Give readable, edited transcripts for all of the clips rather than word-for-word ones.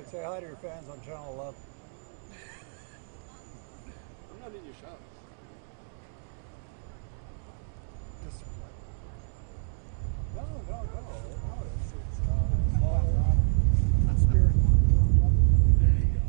Right, say hi to your fans on Channel 11. I'm not in your shop. Just no, no, no, no. It's spirit. There you go.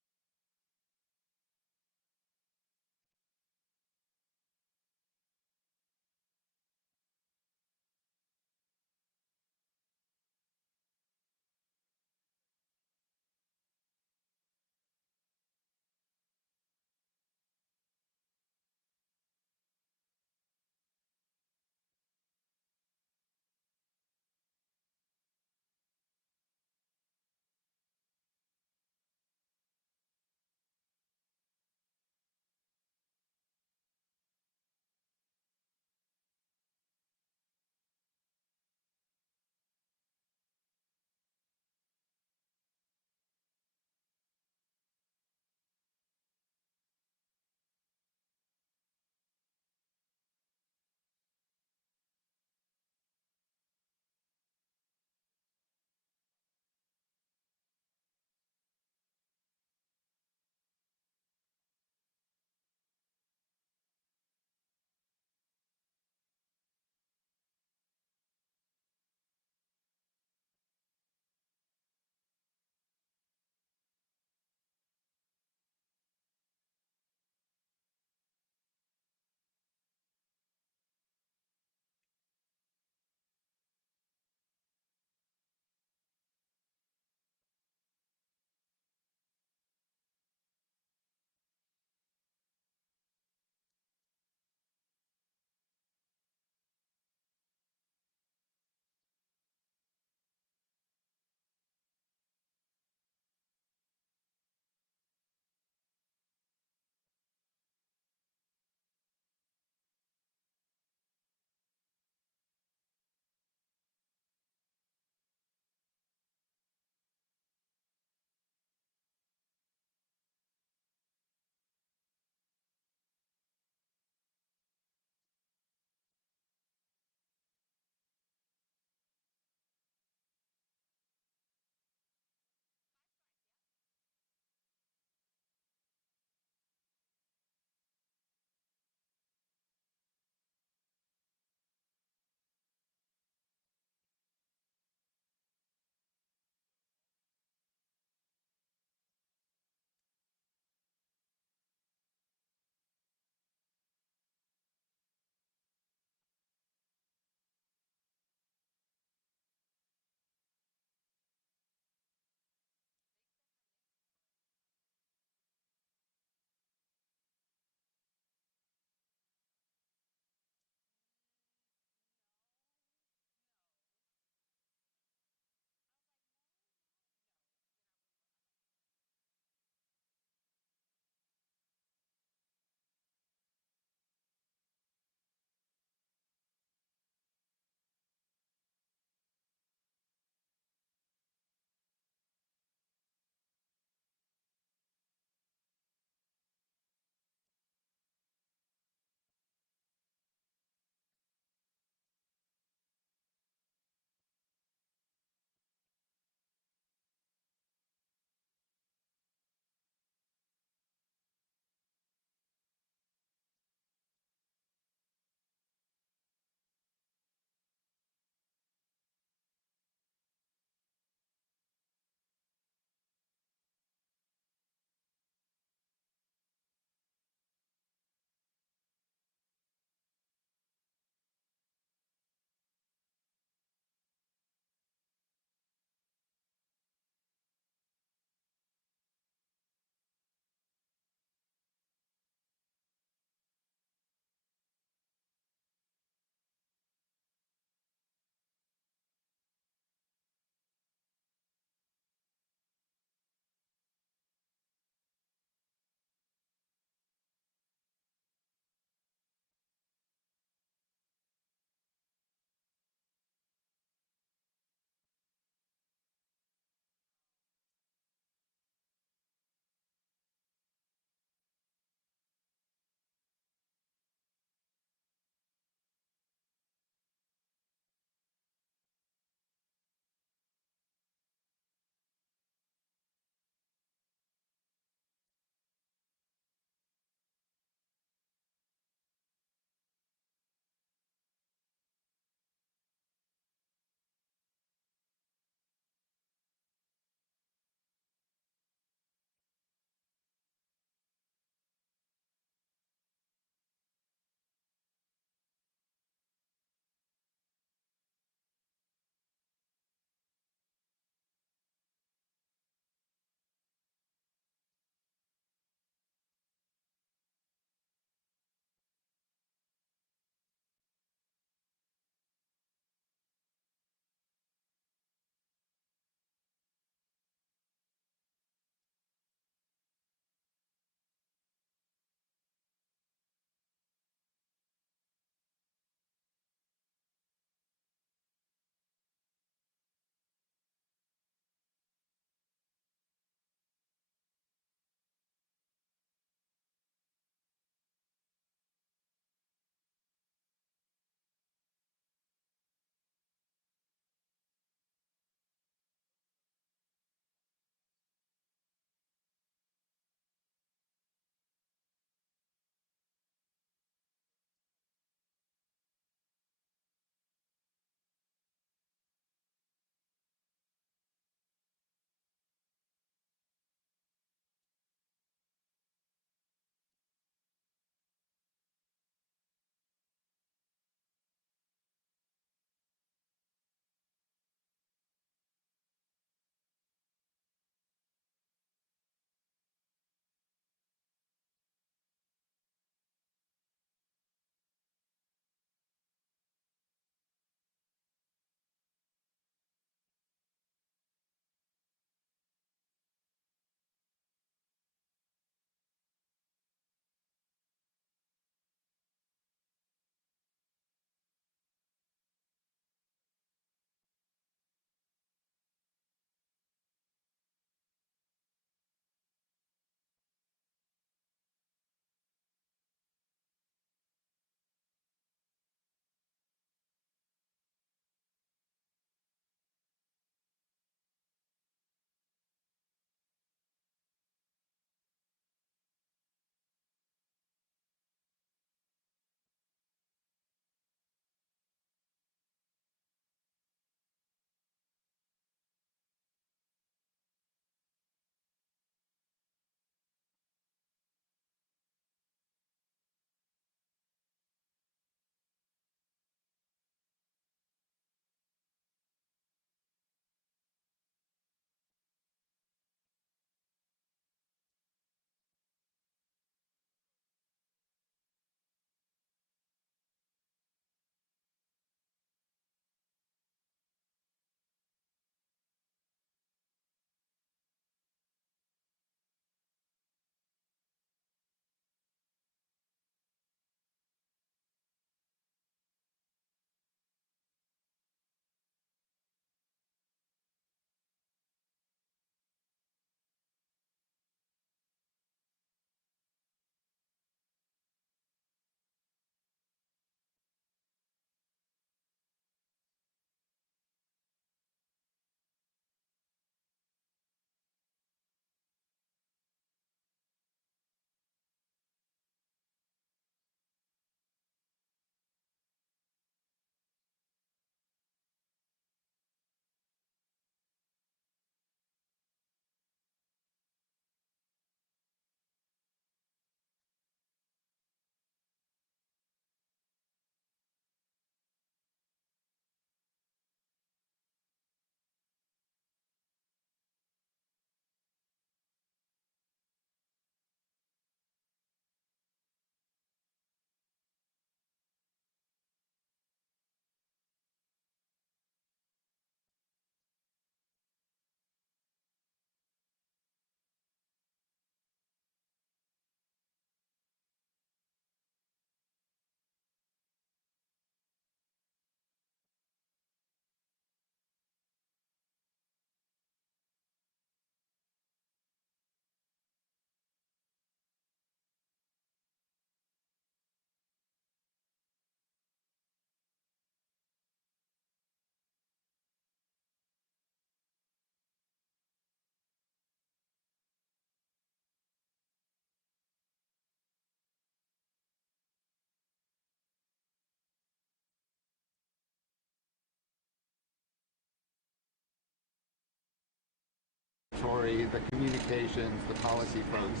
laboratory, the communications, the policy folks.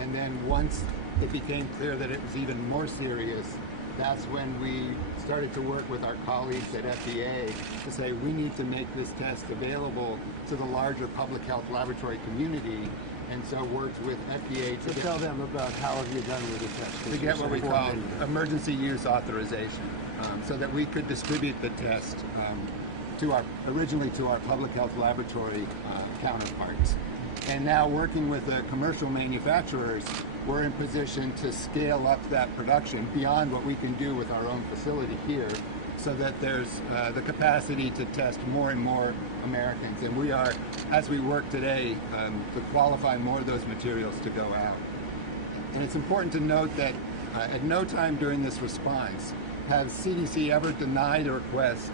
And then once it became clear that it was even more serious, that's when we started to work with our colleagues at FDA to say we need to make this test available to the larger public health laboratory community, and so worked with FDA to Tell them about how have you done with the test. to get what we call emergency use authorization, so that we could distribute the test originally to our public health laboratory counterparts. And now working with the commercial manufacturers, we're in position to scale up that production beyond what we can do with our own facility here, so that there's the capacity to test more and more Americans. And we are, as we work today, to qualify more of those materials to go out. And it's important to note that at no time during this response has CDC ever denied a request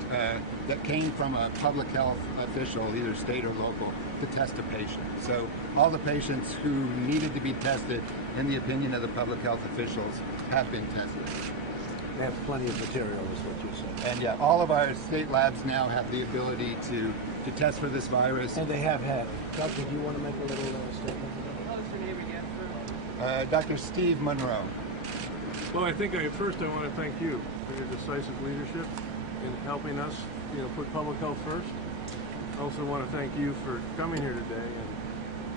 that came from a public health official, either state or local, to test a patient. So all the patients who needed to be tested, in the opinion of the public health officials, have been tested. They have plenty of material, is what you said. And yeah, all of our state labs now have the ability to test for this virus. And they have had it. Doctor, do you want to make a little statement? What's your name again, sir? Dr. Steve Monroe. Well, I think first I want to thank you for your decisive leadership in helping us, put public health first. I also want to thank you for coming here today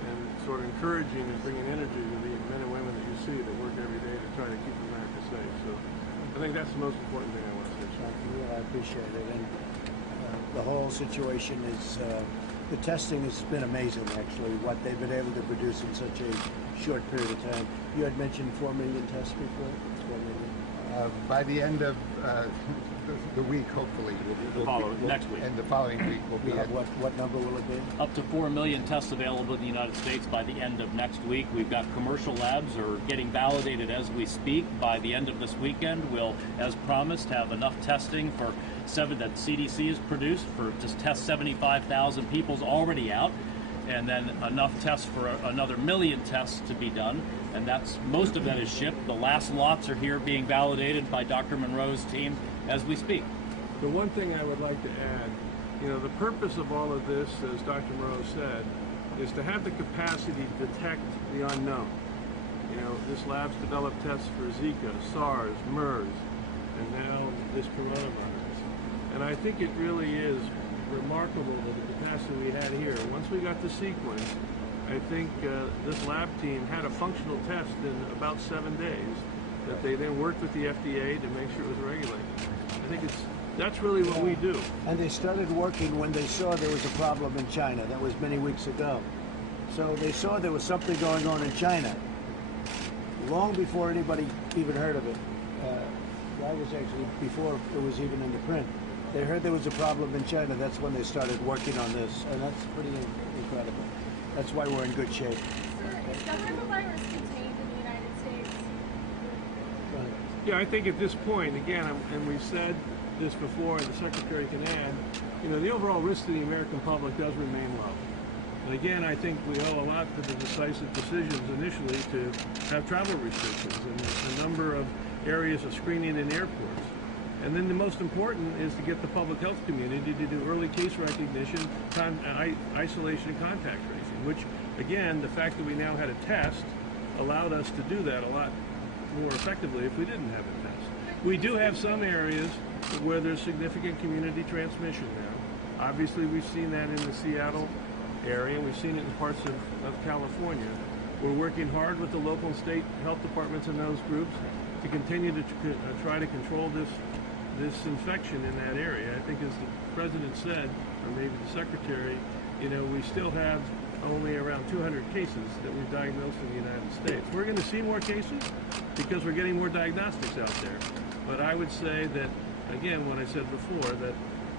and sort of encouraging and bringing energy to the men and women that you see that work every day to try to keep America safe. So I think that's the most important thing I want to say. Thank you. I appreciate it. And the whole situation is, the testing has been amazing, actually, what they've been able to produce in such a short period of time. You had mentioned 4 million tests before? 4 million. By the end of the week, hopefully. Next week. And the following week will be at What number will it be? Up to 4 million tests available in the United States by the end of next week. We've got commercial labs are getting validated as we speak. By the end of this weekend, we'll, as promised, have enough testing for that CDC has produced for just test 75,000 people's already out, and then enough tests for another 1 million tests to be done. And that's most of that is shipped. The last lots are here being validated by Dr. Monroe's team as we speak. The one thing I would like to add, the purpose of all of this, as Dr. Monroe said, is to have the capacity to detect the unknown. This lab's developed tests for Zika, SARS, MERS, and now this coronavirus. And I think it really is remarkable that the capacity we had here, once we got the sequence, I think this lab team had a functional test in about 7 days that they then worked with the FDA to make sure it was regulated. I think that's really what we do. And they started working when they saw there was a problem in China. That was many weeks ago. So they saw there was something going on in China long before anybody even heard of it. That was actually before it was even in the print. They heard there was a problem in China. That's when they started working on this, and that's pretty incredible. That's why we're in good shape. Is the virus contained in the United States? Yeah, I think at this point, again, and we've said this before, and the Secretary can add, the overall risk to the American public does remain low. And again, I think we owe a lot to the decisive decisions initially to have travel restrictions and a number of areas of screening in airports. And then the most important is to get the public health community to do early case recognition, isolation, and contact tracing, which, again, the fact that we now had a test allowed us to do that a lot more effectively if we didn't have a test. We do have some areas where there's significant community transmission now. Obviously, we've seen that in the Seattle area, and we've seen it in parts of California. We're working hard with the local and state health departments in those groups to continue to try to control this infection in that area. I think as the President said, or maybe the Secretary, we still have only around 200 cases that we've diagnosed in the United States. We're going to see more cases because we're getting more diagnostics out there. But I would say that, again, what I said before, that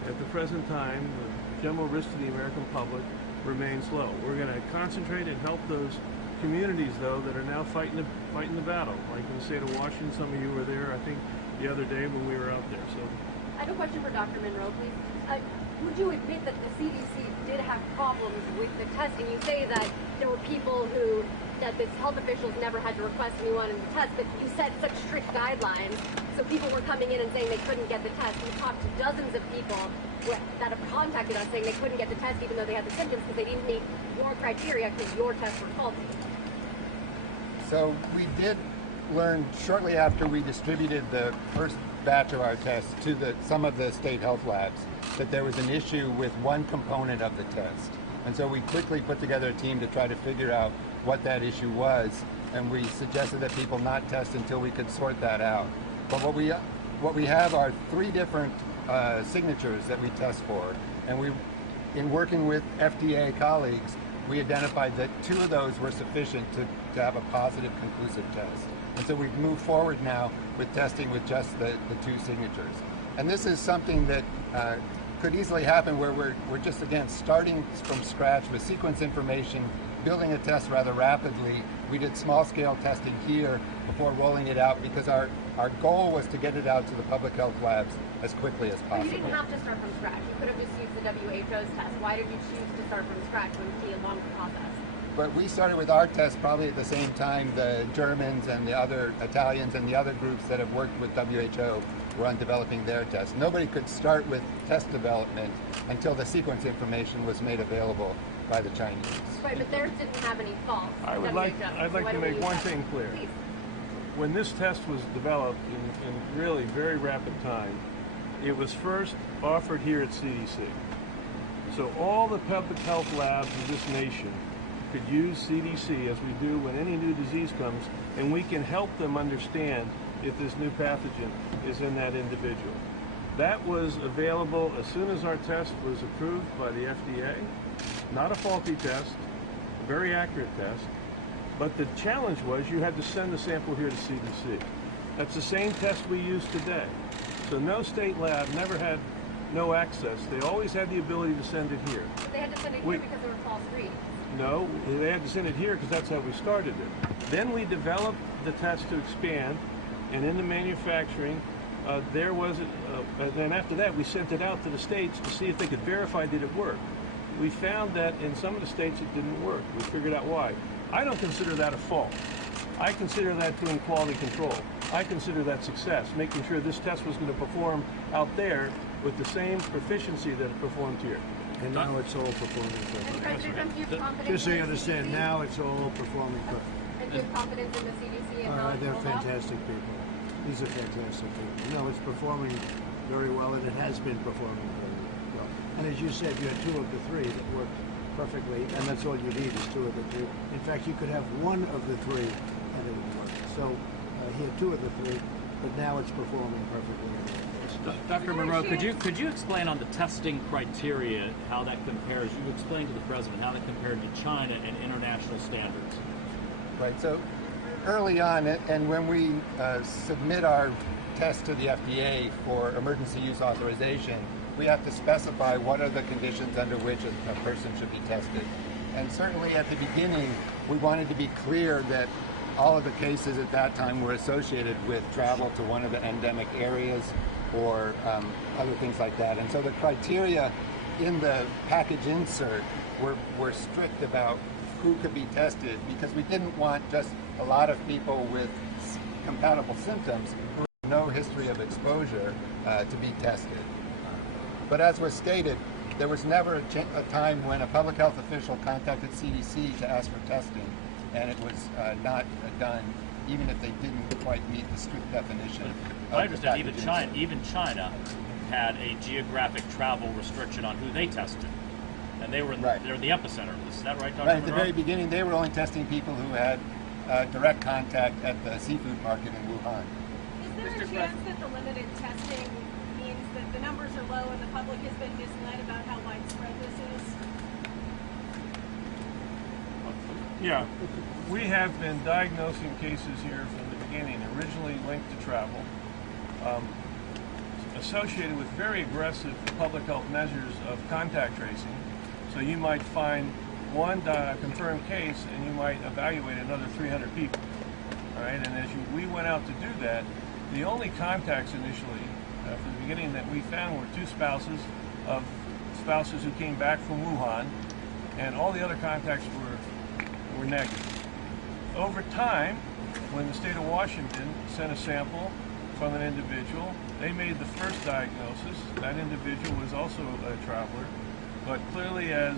at the present time, the general risk to the American public remains low. We're going to concentrate and help those communities, though, that are now fighting the battle. Like in the state of Washington, some of you were there, I think, the other day when we were out there. So I have a question for Dr. Monroe, please. would you admit that the CDC did have problems with the testing? You say that there were people that the health officials never had to request anyone in the test, but you set such strict guidelines, so people were coming in and saying they couldn't get the test. We talked to dozens of people that have contacted us saying they couldn't get the test even though they had the symptoms because they didn't meet your criteria because your tests were faulty. So we did learn shortly after we distributed the first batch of our tests to some of the state health labs that there was an issue with one component of the test. And so we quickly put together a team to try to figure out what that issue was, and we suggested that people not test until we could sort that out. But what we have are 3 different signatures that we test for, and in working with FDA colleagues, we identified that 2 of those were sufficient to have a positive conclusive test. And so we've moved forward now with testing with just the 2 signatures. And this is something that could easily happen where we're just, again, starting from scratch with sequence information, building a test rather rapidly. We did small-scale testing here before rolling it out because our goal was to get it out to the public health labs as quickly as possible. But you didn't have to start from scratch. You could have just used the WHO's test. Why did you choose to start from scratch when it would be a longer process? But we started with our test probably at the same time the Germans and the other Italians and the other groups that have worked with WHO were on developing their tests. Nobody could start with test development until the sequence information was made available by the Chinese. Right, but theirs didn't have any faults. I'd like to make one thing clear. Please. When this test was developed in really very rapid time, it was first offered here at CDC. So all the public health labs of this nation could use CDC as we do when any new disease comes, and we can help them understand if this new pathogen is in that individual. That was available as soon as our test was approved by the FDA. Not a faulty test, a very accurate test. But the challenge was you had to send the sample here to CDC. That's the same test we use today. So no state lab never had no access. They always had the ability to send it here. But they had to send it here because there were false reads. No, they had to send it here because that's how we started it. Then we developed the test to expand, and in the manufacturing, there was, then after that we sent it out to the states to see if they could verify that it worked. We found that in some of the states it didn't work. We figured out why. I don't consider that a fault. I consider that doing quality control. I consider that success, making sure this test was going to perform out there with the same proficiency that it performed here. And now it's all performing And perfectly. President Trump, do you have confidence Just so you in the understand, CDC? now it's all performing perfectly. And do you have confidence in the CDC and how it They're rolled out? fantastic people. These are fantastic people. No, it's performing very well, and it has been performing very well. And as you said, you had 2 of the 3 that worked perfectly, and that's all you need is 2 of the 3. In fact, you could have 1 of the 3 and it would work. So he had 2 of the 3, but now it's performing perfectly. Dr. Monroe, could you explain on the testing criteria how that compares? You explained to the president how that compared to China and international standards. Right, so early on, and when we submit our test to the FDA for emergency use authorization, we have to specify what are the conditions under which a person should be tested. And certainly at the beginning, we wanted to be clear that all of the cases at that time were associated with travel to one of the endemic areas or other things like that. And so the criteria in the package insert were strict about who could be tested because we didn't want just a lot of people with compatible symptoms who had no history of exposure to be tested. But as was stated, there was never a time when a public health official contacted CDC to ask for testing, and it was not done, even if they didn't quite meet the strict definition. I understand even China had a geographic travel restriction on who they tested, and they're the epicenter of this. Is that right, Dr. Right, at the Monroe? very beginning, they were only testing people who had direct contact at the seafood market in Wuhan. Is there a chance that the limited testing means that the numbers are low and the public has been misled about how widespread this is? Yeah, we have been diagnosing cases here from the beginning, originally linked to travel, associated with very aggressive public health measures of contact tracing. So you might find one confirmed case and you might evaluate another 300 people. All right, and as we went out to do that, the only contacts initially from the beginning that we found were 2 spouses of spouses who came back from Wuhan, and all the other contacts were negative. Over time, when the state of Washington sent a sample from an individual, they made the first diagnosis. That individual was also a traveler, but clearly as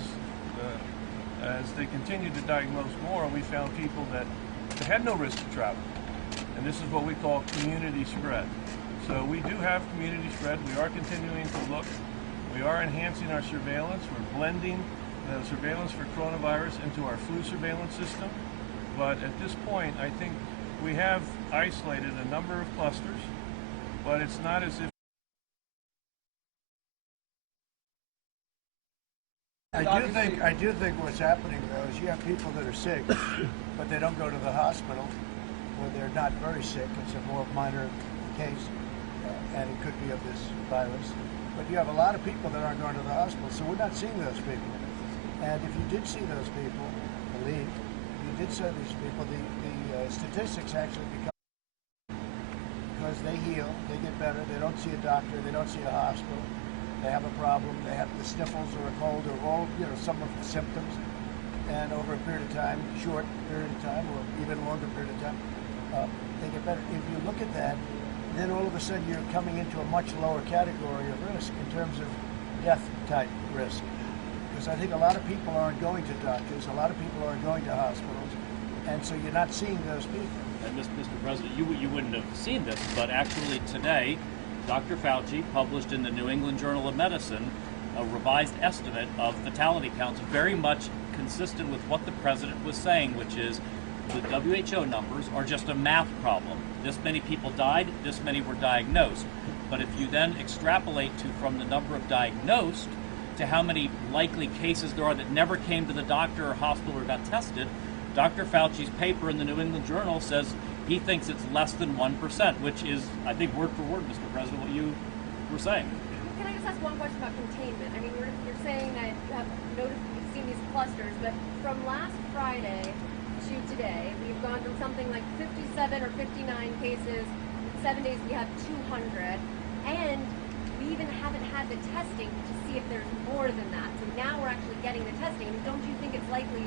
they continued to diagnose more, we found people that had no risk of travel. And this is what we call community spread. So we do have community spread. We are continuing to look. We are enhancing our surveillance. We're blending the surveillance for coronavirus into our flu surveillance system. But at this point, I think we have isolated a number of clusters, but it's not as if I do think what's happening though is you have people that are sick, but they don't go to the hospital, or they're not very sick. It's a more minor case, and it could be of this virus. But you have a lot of people that aren't going to the hospital, so we're not seeing those people. And if you did see those people, if you did see these people, the statistics actually become, because they heal, they get better, they don't see a doctor, they don't see a hospital. They have a problem, they have the sniffles or a cold or all, some of the symptoms, and over a period of time, short period of time, or even longer period of time, they get better. If you look at that, then all of a sudden you're coming into a much lower category of risk in terms of death type risk. Because I think a lot of people aren't going to doctors, a lot of people aren't going to hospitals, and so you're not seeing those people. And Mr. President, you wouldn't have seen this, but actually today, Dr. Fauci published in the New England Journal of Medicine a revised estimate of fatality counts, very much consistent with what the president was saying, which is the WHO numbers are just a math problem. This many people died, this many were diagnosed. But if you then extrapolate from the number of diagnosed to how many likely cases there are that never came to the doctor or hospital or got tested, Dr. Fauci's paper in the New England Journal says he thinks it's less than 1%, which is, I think, word for word, Mr. President, what you were saying. Can I just ask one question about containment? I mean, you're saying that you have you've seen these clusters, but from last Friday to today, we've gone from something like 57 or 59 cases. In 7 days, we have 200, and we even haven't had the testing to see if there's more than that. So now we're actually getting the testing. I mean, don't you think it's likely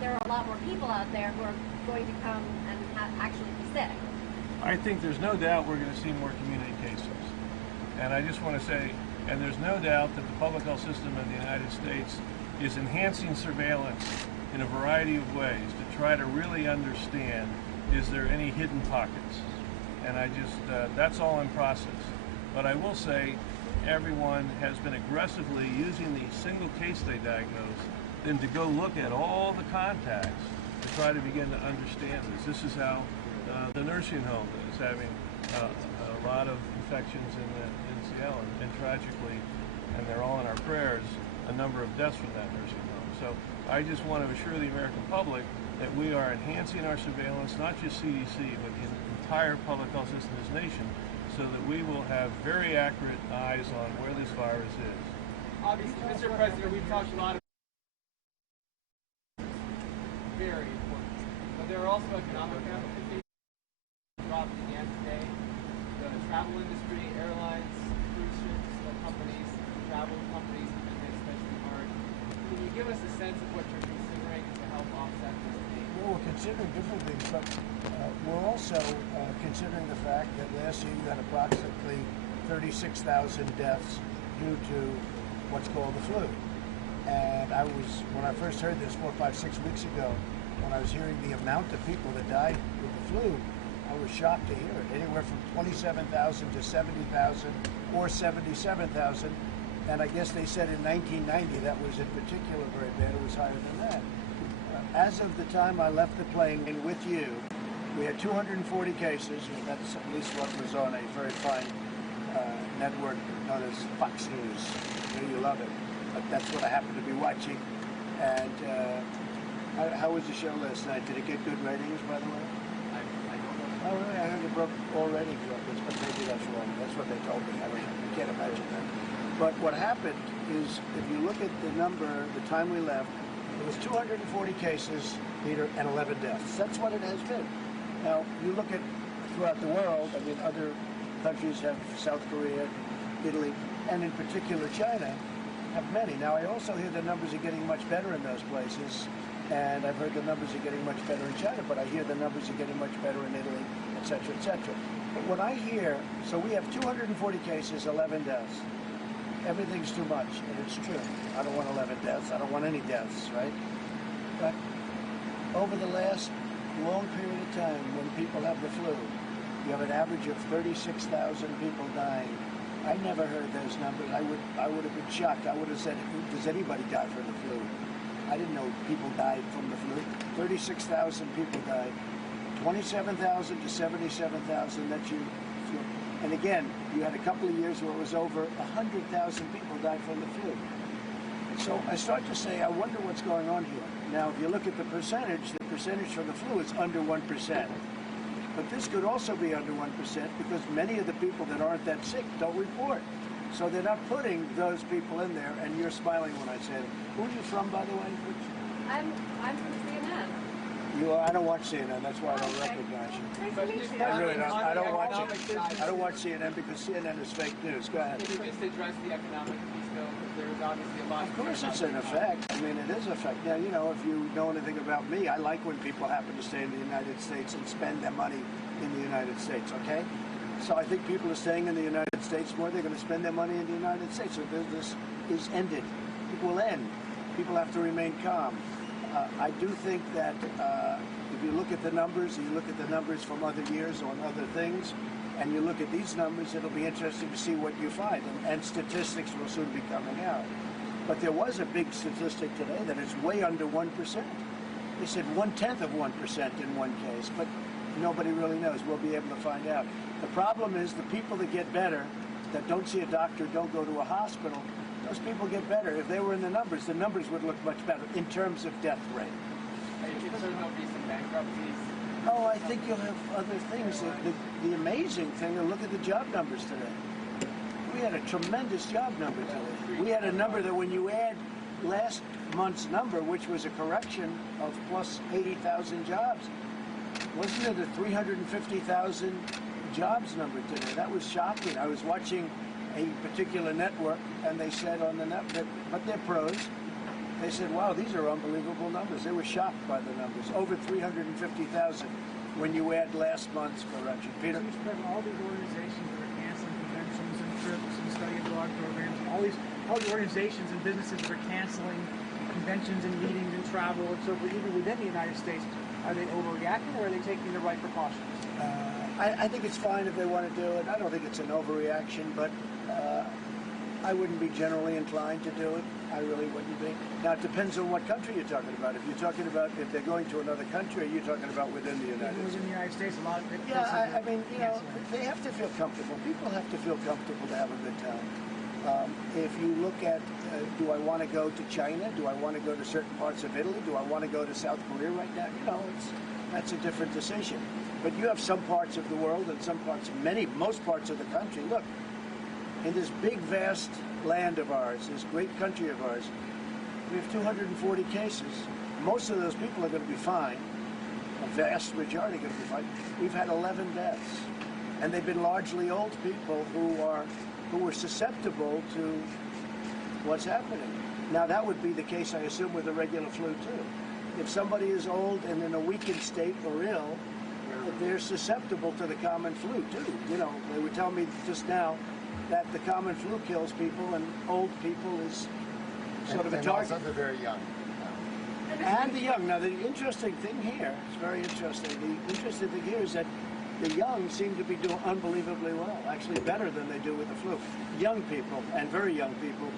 there are a lot more people out there who are going to come and actually be sick? I think there's no doubt we're going to see more community cases. And I just want to say, and there's no doubt that the public health system in the United States is enhancing surveillance in a variety of ways to try to really understand, is there any hidden pockets? And that's all in process. But I will say, everyone has been aggressively using the single case they diagnose than to go look at all the contacts to try to begin to understand this. This is how the nursing home is having a lot of infections in Seattle, and tragically, and they're all in our prayers, a number of deaths from that nursing home. So I just want to assure the American public that we are enhancing our surveillance, not just CDC, but the entire public health system in this nation, so that we will have very accurate eyes on where this virus is. Obviously, Mr. President, we've talked a lot about very important, but there are also economic ramifications. Dropped again today. The travel industry, airlines, cruise ships, companies, travel companies have been hit especially hard. Can you give us a sense of what you're considering to help offset this pain? Well, we're considering different things, but we're also considering the fact that last year you had approximately 36,000 deaths due to what's called the flu. And when I first heard this 4, 5, 6 weeks ago, when I was hearing the amount of people that died with the flu, I was shocked to hear it. Anywhere from 27,000 to 70,000 or 77,000. And I guess they said in 1990 that was in particular very bad. It was higher than that. As of the time I left the plane with you, we had 240 cases, and that's at least what was on a very fine network known as Fox News. You love it. But that's what I happened to be watching. And how was the show last night? Did it get good ratings, by the way? I don't know. Oh, really? I heard it broke all ratings records, but maybe that's wrong. That's what they told me. I can't imagine that. But what happened is, if you look at the number, the time we left, it was 240 cases, Peter, and 11 deaths. That's what it has been. Now, you look at throughout the world, I mean, other countries have South Korea, Italy, and in particular China, have many. Now, I also hear the numbers are getting much better in those places, and I've heard the numbers are getting much better in China, but I hear the numbers are getting much better in Italy, et cetera, et cetera. But what I hear, so we have 240 cases, 11 deaths. Everything's too much, and it's true. I don't want 11 deaths. I don't want any deaths, right? But over the last long period of time, when people have the flu, you have an average of 36,000 people dying. I never heard those numbers. I would have been shocked. I would have said, does anybody die from the flu? I didn't know people died from the flu. 36,000 people died. 27,000 to 77,000 that you flu. And again, you had a couple of years where it was over 100,000 people died from the flu. So I start to say, I wonder what's going on here. Now, if you look at the percentage from the flu is under 1%. But this could also be under 1% because many of the people that aren't that sick don't report. So they're not putting those people in there, and you're smiling when I say it. Who are you from, by the way? I'm from CNN. You are, I don't watch CNN. That's why I don't recognize you. Nice to meet you. I really don't. I don't watch it. I don't watch CNN because CNN is fake news. Go ahead. Can you just address the economic piece, though? There's obviously a lot. Of course it's an effect. I mean, it is an effect. Now, you know, if you know anything about me, I like when people happen to stay in the United States and spend their money in the United States, okay? So I think people are staying in the United States more. They're going to spend their money in the United States. So this is ended. It will end. People have to remain calm. I do think that if you look at the numbers, and you look at the numbers from other years on other things, and you look at these numbers, it'll be interesting to see what you find. And statistics will soon be coming out. But there was a big statistic today that it's way under 1%. They said 1/10 of 1% in one case, but nobody really knows. We'll be able to find out. The problem is the people that get better, that don't see a doctor, don't go to a hospital, those people get better. If they were in the numbers would look much better in terms of death rate. Are you concerned there'll be some bankruptcies? Oh, I think you'll have other things. The amazing thing, look at the job numbers today. We had a tremendous job number today. We had a number that when you add last month's number, which was a correction of plus 80,000 jobs, wasn't it a 350,000 jobs number today? That was shocking. I was watching a particular network, and they said on the network, but they're pros, they said, wow, these are unbelievable numbers. They were shocked by the numbers. Over 350,000 when you add last month's correction. Peter? All these organizations that are canceling conventions and trips and study abroad programs, all the organizations and businesses that are canceling conventions and meetings and travel and so forth, even within the United States, are they overreacting or are they taking the right precautions? I think it's fine if they want to do it. I don't think it's an overreaction, but I wouldn't be generally inclined to do it. I really wouldn't be. Now, it depends on what country you're talking about. If you're talking about if they're going to another country, or you're talking about within the United States. Within the United States, a lot of people. Yeah, I mean, you know, they have to feel comfortable. People have to feel comfortable to have a good time. If you look at, do I want to go to China? Do I want to go to certain parts of Italy? Do I want to go to South Korea right now? You know, that's a different decision. But you have some parts of the world and some parts, most parts of the country. Look, in this big, vast land of ours, this great country of ours, we have 240 cases. Most of those people are going to be fine. A vast majority are going to be fine. We've had 11 deaths, and they've been largely old people who were susceptible to what's happening. Now, that would be the case, I assume, with the regular flu, too. If somebody is old and in a weakened state or ill, they're susceptible to the common flu, too. You know, they were telling me just now that the common flu kills people and old people is sort of a target. And also the very young. And the young. Now, the interesting thing here, it's very interesting, the interesting thing here is that the young seem to be doing unbelievably well, actually better than they do with the flu. Young people, and very young people,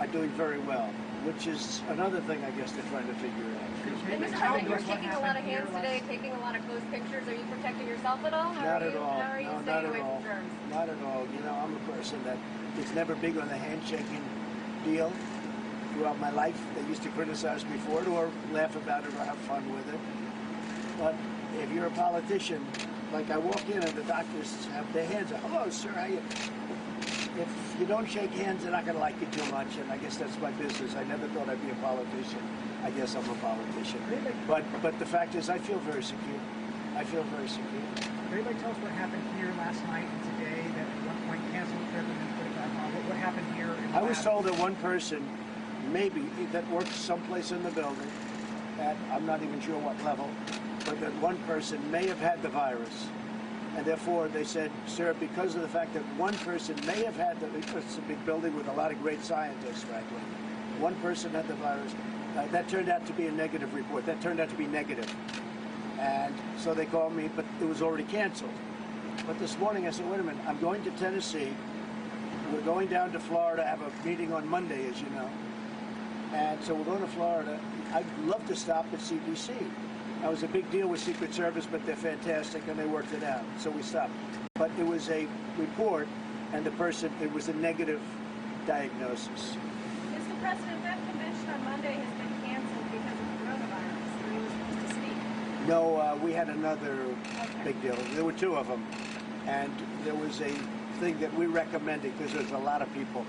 are doing very well, which is another thing I guess they're trying to figure out. And Mr. President, you're shaking a lot of hands today, taking a lot of close pictures. Are you protecting yourself at all? Not at all. How are you No, staying not away at all. from germs? Not at all. You know, I'm a person that is never big on the handshaking deal. Throughout my life, they used to criticize me for it or laugh about it or have fun with it. But if you're a politician, like I walk in and the doctors have their hands up, hello, sir, how you? If you don't shake hands, they're not going to like you too much, and I guess that's my business. I never thought I'd be a politician. I guess I'm a politician. But the fact is, I feel very secure. I feel very secure. Could anybody tell us what happened here last night and today that at one point canceled the trip and then put it back on? What happened here? I was told that one person, maybe, that works someplace in the building, at I'm not even sure what level, but that one person may have had the virus. And therefore, they said, sir, because of the fact that one person may have had because it's a big building with a lot of great scientists, frankly, one person had the virus. That turned out to be a negative report. That turned out to be negative. And so they called me, but it was already canceled. But this morning I said, wait a minute, I'm going to Tennessee. We're going down to Florida, have a meeting on Monday, as you know. And so we're going to Florida. I'd love to stop at CDC. That was a big deal with Secret Service, but they're fantastic, and they worked it out. So we stopped. But it was a report, and it was a negative diagnosis. Mr. President, that convention on Monday has been canceled because of coronavirus. We were supposed to speak. No, we had another big deal. There were two of them. And there was a thing that we recommended, because there's a lot of people,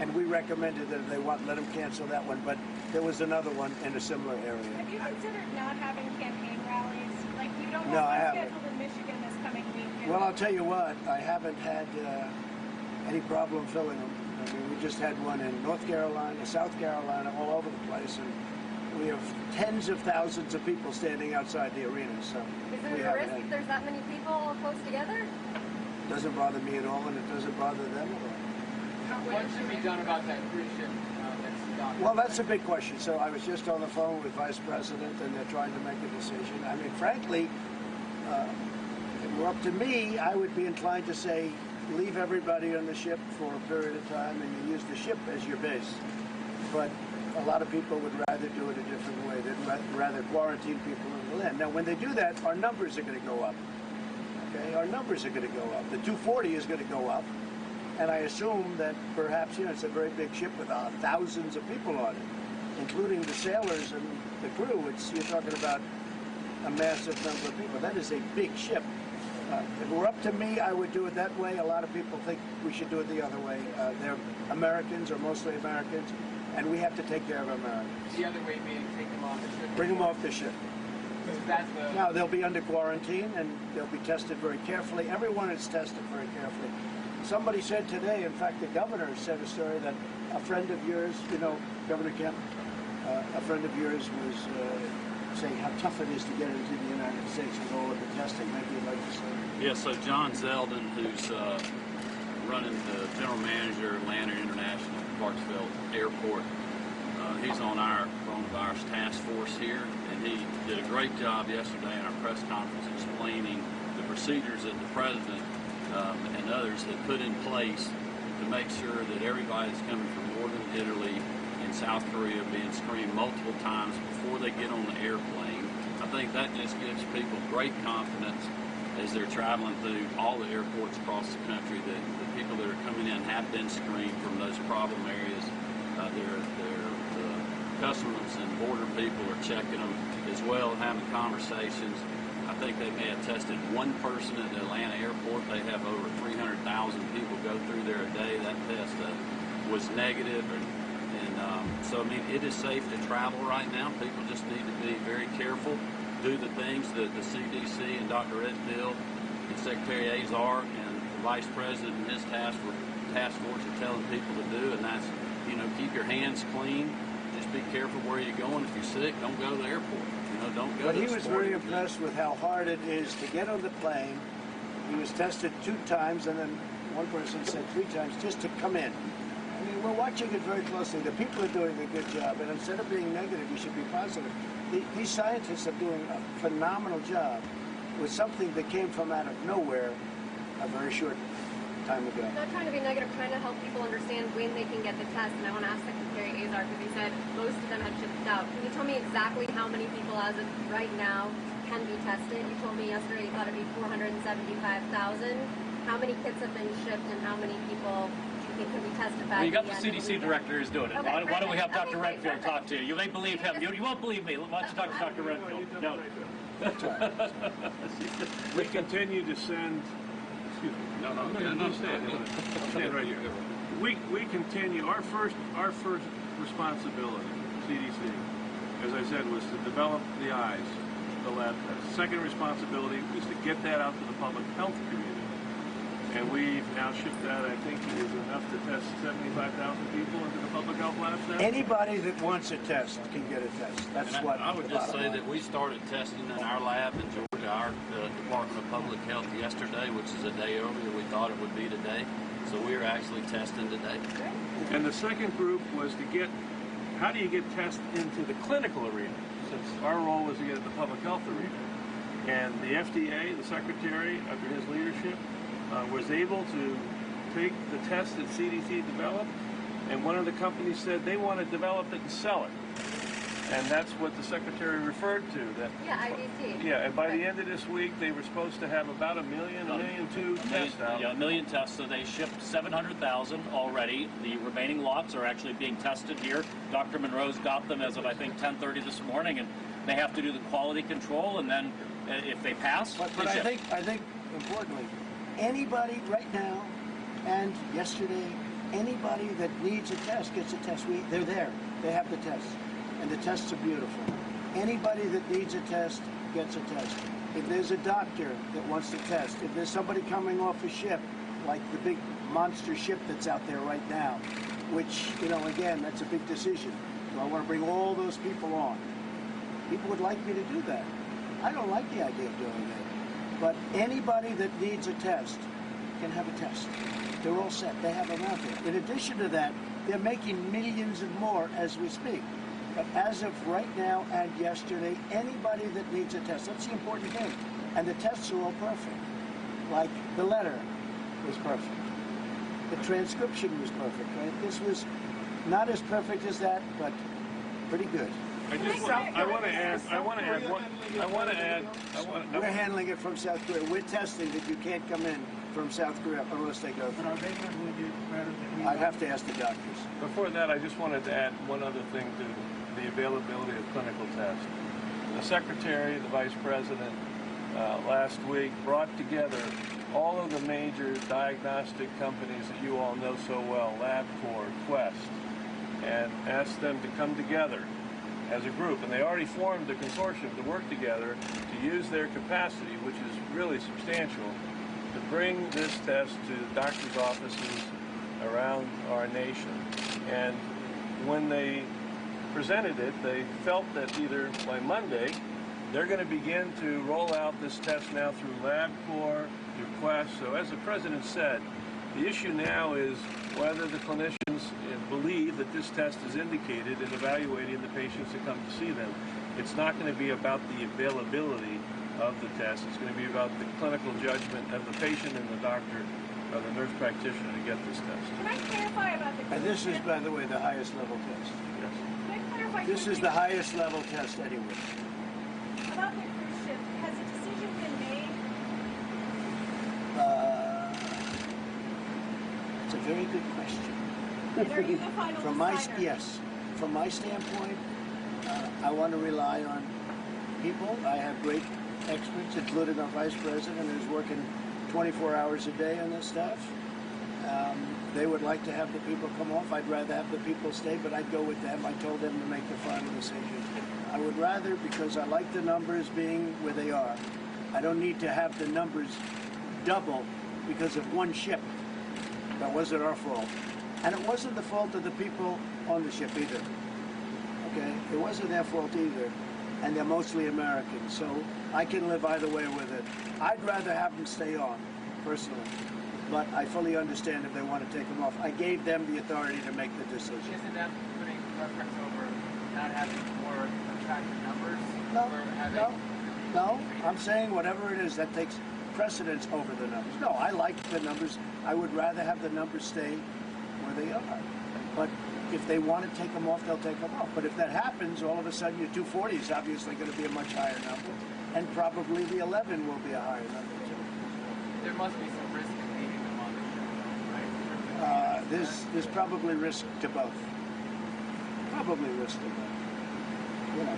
and we recommended that if they want, let them cancel that one. But there was another one in a similar area. Have you considered not having campaign rallies? Like, you don't No, I have one haven't. scheduled in Michigan this coming week. Well, I'll tell you what, I haven't had any problem filling them. I mean, we just had one in North Carolina, South Carolina, all over the place, and we have tens of thousands of people standing outside the arena. So Is we it a haven't risk had- if there's that many people close together? It doesn't bother me at all, and it doesn't bother them at all. What should be done about that cruise ship that's docked? Well, that's a big question. So I was just on the phone with Vice President, and they're trying to make a decision. I mean, frankly, if it were up to me, I would be inclined to say, leave everybody on the ship for a period of time, and you use the ship as your base. But a lot of people would rather do it a different way. They'd rather quarantine people in the land. Now, when they do that, our numbers are going to go up. Okay, our numbers are going to go up. The 240 is going to go up. And I assume that perhaps, it's a very big ship with thousands of people on it, including the sailors and the crew. You're talking about a massive number of people. That is a big ship. If it were up to me, I would do it that way. A lot of people think we should do it the other way. They're Americans, or mostly Americans, and we have to take care of Americans. The other way being take them off the ship. Bring them off the ship. That's the... Now, they'll be under quarantine, and they'll be tested very carefully. Everyone is tested very carefully. Somebody said today, in fact, the governor said a story that a friend of yours, Governor Kemp, a friend of yours was saying how tough it is to get into the United States with all of the testing. Maybe you'd like to say. Yeah, so John Zeldin, who's running the general manager of Atlanta International Clarksville Airport, he's on our coronavirus task force here, and he did a great job yesterday in our press conference explaining the procedures that the president and others have put in place to make sure that everybody that's coming from northern Italy and South Korea being screened multiple times before they get on the airplane. I think that just gives people great confidence as they're traveling through all the airports across the country that the people that are coming in have been screened from those problem areas. The customs and border people are checking them as well, having conversations. I think they may have tested one person at the Atlanta airport. They have over 300,000 people go through there a day. That test was negative. So, I mean, it is safe to travel right now. People just need to be very careful, do the things that the CDC and Dr. Redfield and Secretary Azar and the Vice President and his task force are telling people to do, and that's, keep your hands clean. Just be careful where you're going. If you're sick, don't go to the airport. Don't go. But he was very impressed with how hard it is to get on the plane. He was tested 2 times, and then one person said 3 times just to come in. I mean, we're watching it very closely. The people are doing a good job, and instead of being negative, you should be positive. These scientists are doing a phenomenal job with something that came from out of nowhere a very short time ago. I'm not trying to be negative, trying to help people understand when they can get the test. And I want to ask Secretary Azar, because he said most of them had shipped out. Can you tell me exactly how many people as of right now can be tested? You told me yesterday you thought it'd be 475,000. How many kits have been shipped, and how many people do you think can be tested back? Well, you got the CDC director who's doing it. Okay, Why don't we have perfect. Dr. Redfield talk to you? You may believe him. You won't believe me. Why don't you talk to Dr. Redfield? No. We continue to send. Excuse me. No. Stand right here. We continue. Our first responsibility, CDC, as I said, was to develop the eyes, the lab test. Second responsibility is to get that out to the public health community. And we've now shipped that. I think it is enough enough to test 75,000 people into the public health labs now? Anybody that wants a test can get a test. That's And what I would the just bottom say line that we started testing in our lab in Georgia, our Department of Public Health yesterday, which is a day earlier we thought it would be today. So we're actually testing today. And the second group was to get, how do you get tests into the clinical arena? Since our role was to get in the public health arena. And the FDA, the secretary, under his leadership, was able to take the test that CDC developed, and one of the companies said they want to develop it and sell it. And that's what the secretary referred to. That, Yeah, IDT. yeah, and by the end of this week, they were supposed to have about a million tests out. Yeah, a million tests. So they shipped 700,000 already. The remaining lots are actually being tested here. Dr. Monroe's got them as of, I think, 10:30 this morning, and they have to do the quality control, and then if they pass, But they ship. I think importantly, anybody right now and yesterday, anybody that needs a test gets a test. They're there. They have the tests. And the tests are beautiful. Anybody that needs a test gets a test. If there's a doctor that wants to test, if there's somebody coming off a ship, like the big monster ship that's out there right now, which, you know, again, that's a big decision. So I want to bring all those people on. People would like me to do that. I don't like the idea of doing that. But anybody that needs a test can have a test. They're all set. They have them out there. In addition to that, they're making millions and more as we speak. But as of right now and yesterday, anybody that needs a test, that's the important thing. And the tests are all perfect. Like the letter was perfect. The transcription was perfect, right? This was not as perfect as that, but pretty good. We're handling it from South Korea. We're testing that you can't come in from South Korea unless they go through. But are they going to do better than we I'd are? have to ask the doctors. Before that, I just wanted to add one other thing to the availability of clinical tests. The secretary, the vice president, last week brought together all of the major diagnostic companies that you all know so well, LabCorp, Quest, and asked them to come together as a group. And they already formed a consortium to work together to use their capacity, which is really substantial, to bring this test to doctors' offices around our nation. And when they presented it, they felt that either by Monday, they're going to begin to roll out this test now through LabCorp, through Quest. So as the president said, the issue now is whether the clinicians believe that this test is indicated in evaluating the patients that come to see them. It's not going to be about the availability of the test. It's going to be about the clinical judgment of the patient and the doctor or the nurse practitioner to get this test. Can I clarify about the cruise And this is, ship? by the way, the highest level test. Yes. Can I clarify This is something the highest level test anywhere. about the cruise ship? Has a decision been made? It's a very good question. And are you the final From my decider? yes, from my standpoint, I want to rely on people. I have great experts, including our vice president, who's working 24 hours a day on this stuff. They would like to have the people come off. I'd rather have the people stay, but I'd go with them. I told them to make the final decision. I would rather, because I like the numbers being where they are. I don't need to have the numbers double because of one ship. That wasn't our fault. And it wasn't the fault of the people on the ship either. Okay? It wasn't their fault either. And they're mostly Americans, so I can live either way with it. I'd rather have them stay on, personally. But I fully understand if they want to take them off. I gave them the authority to make the decision. Isn't that putting preference over not having more attractive numbers? No, or having no. I'm saying whatever it is that takes precedence over the numbers. No, I like the numbers. I would rather have the numbers stay where they are. But if they want to take them off, they'll take them off. But if that happens, all of a sudden your 240 is obviously going to be a much higher number. And probably the 11 will be a higher number too. There must be some risk in leaving them on the show, right? There's probably risk to both. Probably risk to both. You know.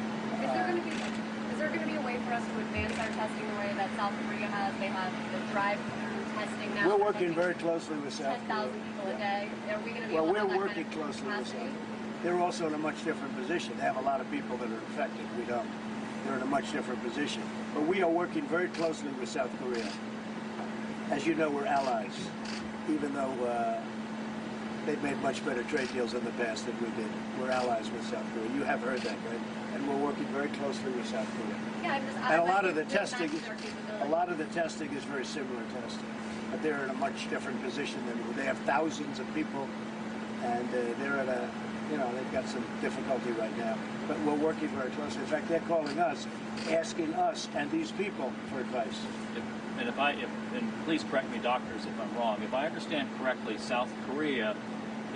Is there going to be a way for us to advance our testing the way that South Korea has? They have the drive-through testing now. We're working very closely with South Korea. 10,000 people a day. Are we going to be Well, able to we're have that working kind of closely with capacity? them. They're also in a much different position. They have a lot of people that are infected. We don't. They're in a much different position. But we are working very closely with South Korea. As you know, we're allies, even though they've made much better trade deals in the past than we did. We're allies with South Korea. You have heard that, right? And we're working very closely with South Korea. Yeah, I'm just, And a lot of the testing is very similar testing, but they're in a much different position than they have thousands of people, and they're at a, they've got some difficulty right now. But we're working very closely. In fact, they're calling us, asking us and these people for advice. And please correct me, doctors, if I'm wrong. If I understand correctly, South Korea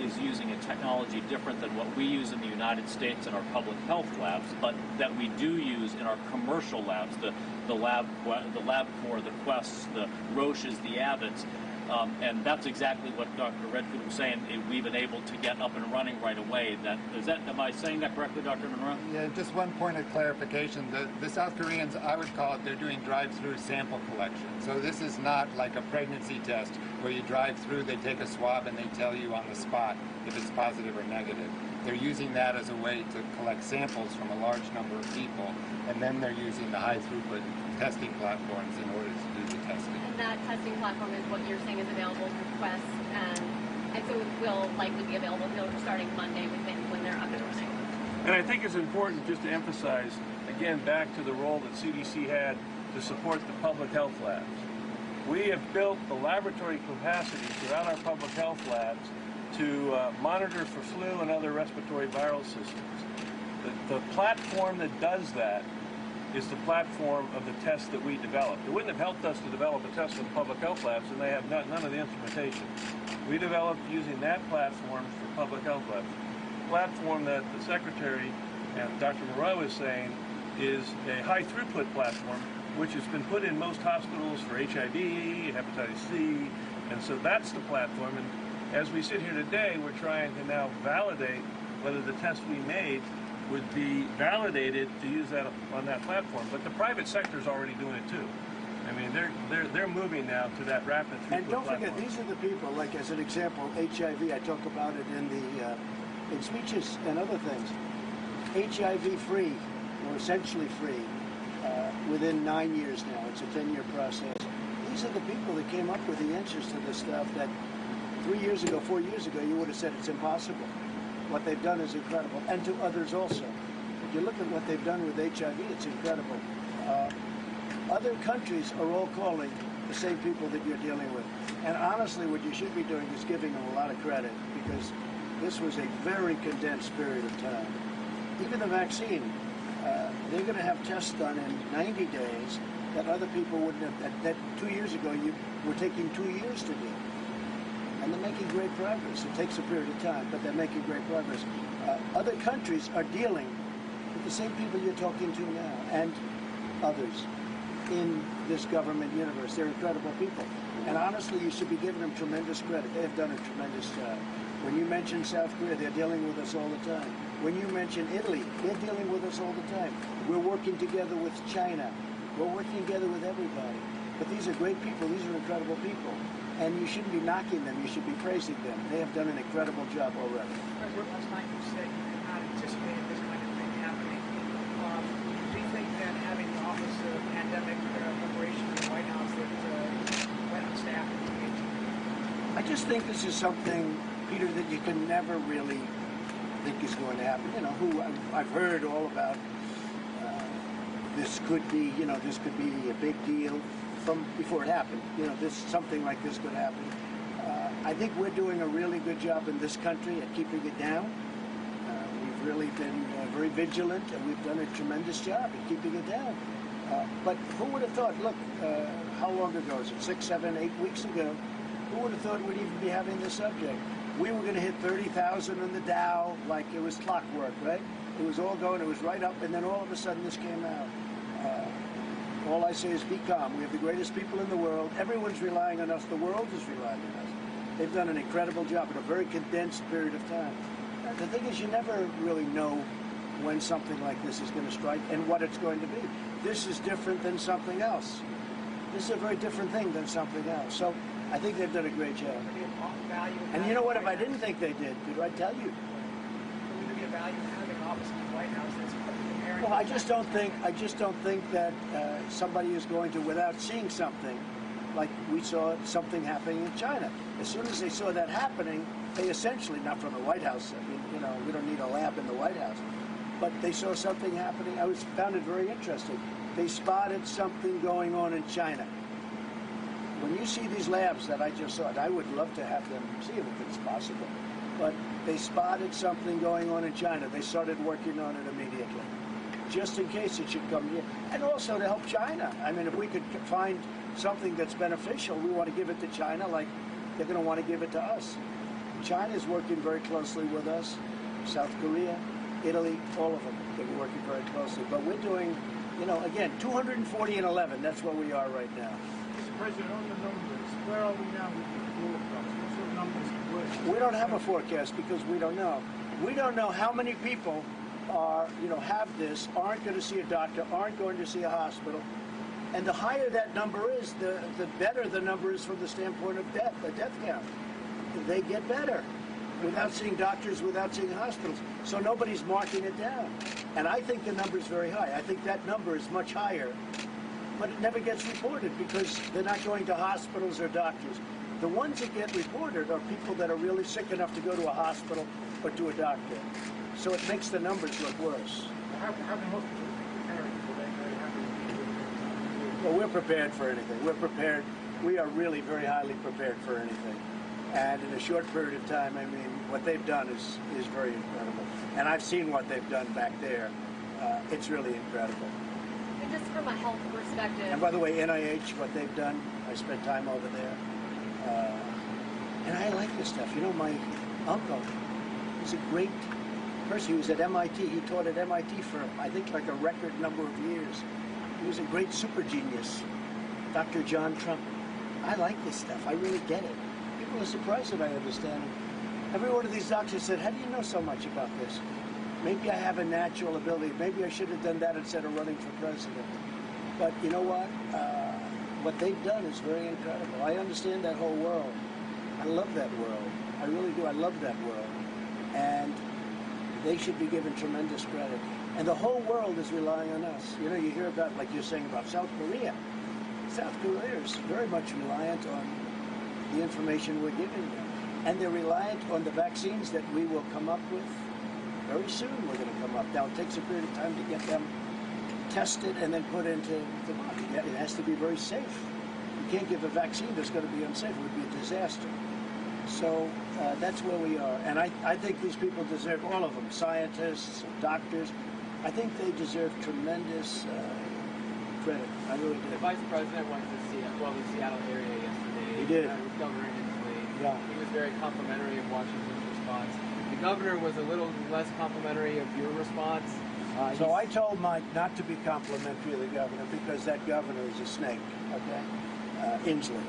is using a technology different than what we use in the United States in our public health labs, but that we do use in our commercial labs, the LabCorp, the Quests, the Roches, the Abbotts. And that's exactly what Dr. Redfield was saying. We've been able to get up and running right away. Am I saying that correctly, Dr. Monroe? Yeah, just one point of clarification. The South Koreans, I would call it, they're doing drive-through sample collection. So this is not like a pregnancy test where you drive through, they take a swab, and they tell you on the spot if it's positive or negative. They're using that as a way to collect samples from a large number of people, and then they're using the high-throughput testing platforms in order to do the testing. And that testing platform is what you're saying is available through Quest, and so it will likely be available starting Monday when they're up and running. And I think it's important just to emphasize, again, back to the role that CDC had to support the public health labs. We have built the laboratory capacity throughout our public health labs to monitor for flu and other respiratory viral systems. The platform that does that is the platform of the test that we developed. It wouldn't have helped us to develop a test for the public health labs, and they have none of the instrumentation. We developed using that platform for public health labs. The platform that the Secretary and Dr. Moreau is saying is a high throughput platform, which has been put in most hospitals for HIV, hepatitis C, and so that's the platform. And as we sit here today, we're trying to now validate whether the test we made would be validated to use that on that platform. But the private sector is already doing it too. I mean, they're moving now to that rapid throughput And don't forget, platform. these are the people. Like as an example, HIV. I talk about it in speeches and other things. HIV-free, or essentially free, within 9 years now. It's a 10-year process. These are the people that came up with the answers to this stuff that 3 years ago, 4 years ago, you would have said it's impossible. What they've done is incredible, and to others also. If you look at what they've done with HIV, it's incredible. Other countries are all calling the same people that you're dealing with. And honestly, what you should be doing is giving them a lot of credit, because this was a very condensed period of time. Even the vaccine, they're going to have tests done in 90 days that other people wouldn't have, that 2 years ago you were taking 2 years to do. And they're making great progress. It takes a period of time, but they're making great progress. Other countries are dealing with the same people you're talking to now, and others in this government universe. They're incredible people. And honestly, you should be giving them tremendous credit. They have done a tremendous job. When you mention South Korea, they're dealing with us all the time. When you mention Italy, they're dealing with us all the time. We're working together with China. We're working together with everybody. But these are great people. These are incredible people. And you shouldn't be knocking them. You should be praising them. They have done an incredible job already. Last night you said you had not anticipated this kind of thing happening. Do you think that having the Office of Pandemic Preparation in the White House, that White House staff is engaged? I just think this is something, Peter, that you can never really think is going to happen. You know, I've heard all about this could be, this could be a big deal from before it happened. Something like this could happen. I think we're doing a really good job in this country at keeping it down. We've really been very vigilant, and we've done a tremendous job at keeping it down. But who would have thought, look, how long ago is it? 6, 7, 8 weeks ago? Who would have thought we'd even be having this subject? We were going to hit 30,000 in the Dow like it was clockwork, right? It was all going, it was right up, and then all of a sudden this came out. All I say is be calm. We have the greatest people in the world. Everyone's relying on us. The world is relying on us. They've done an incredible job in a very condensed period of time. The thing is, you never really know when something like this is going to strike and what it's going to be. This is different than something else. This is a very different thing than something else. So I think they've done a great job. And you know what? If I didn't think they did, I'd tell you. Would there be a value in having an office in the White House that's preparing? Well, I just don't think that somebody is going to, without seeing something like we saw something happening in China. As soon as they saw that happening, they essentially, not from the White House, I mean, you know, we don't need a lab in the White House, but they saw something happening. Found it very interesting. They spotted something going on in China. When you see these labs that I just saw, and I would love to have them see it if it's possible, but they spotted something going on in China. They started working on it immediately, just in case it should come here. And also to help China. I mean, if we could find something that's beneficial, we want to give it to China like they're going to want to give it to us. China's working very closely with us. South Korea, Italy, all of them. They're working very closely. But we're doing, you know, again, 240 and 11. That's where we are right now. Mr. President, on the numbers, where are we now with the flu drugs? What sort of numbers We don't have a forecast because we don't know. We don't know how many people are, you know, have this, aren't going to see a doctor, aren't going to see a hospital. And the higher that number is, the better the number is from the standpoint of death, the death count. They get better without seeing doctors, without seeing hospitals. So nobody's marking it down. And I think the number is very high. I think that number is much higher, but it never gets reported because they're not going to hospitals or doctors. The ones that get reported are people that are really sick enough to go to a hospital or to a doctor. So it makes the numbers look worse. How can hospitals be preparing for that? Well, we're prepared for anything. We're prepared. We are really very highly prepared for anything. And in a short period of time, I mean, what they've done is very incredible. And I've seen what they've done back there. It's really incredible. And just from a health perspective. And by the way, NIH, what they've done, I spent time over there. And I like this stuff. You know, my uncle was a great person. He was at MIT. He taught at MIT for, I think, like a record number of years. He was a great super genius, Dr. John Trump. I like this stuff. I really get it. People are surprised that I understand it. Every one of these doctors said, how do you know so much about this? Maybe I have a natural ability. Maybe I should have done that instead of running for president. But you know what? What they've done is very incredible. I understand that whole world. I love that world. I really do. I love that world. And they should be given tremendous credit. And the whole world is relying on us. You know, you hear about, like you're saying about South Korea. South Korea is very much reliant on the information we're giving them. And they're reliant on the vaccines that we will come up with. Very soon we're going to come up. Now, it takes a period of time to get them tested and then put into the market. It has to be very safe. You can't give a vaccine that's going to be unsafe. It would be a disaster. So that's where we are. And I think these people deserve, all of them, scientists, doctors, I think they deserve tremendous credit. I really do. The Vice President went to the Seattle area yesterday. He did. With Governor Inslee. Yeah. He was very complimentary of Washington's response. The governor was a little less complimentary of your response. So I told Mike not to be complimentary of the governor because that governor is a snake, okay? Inslee.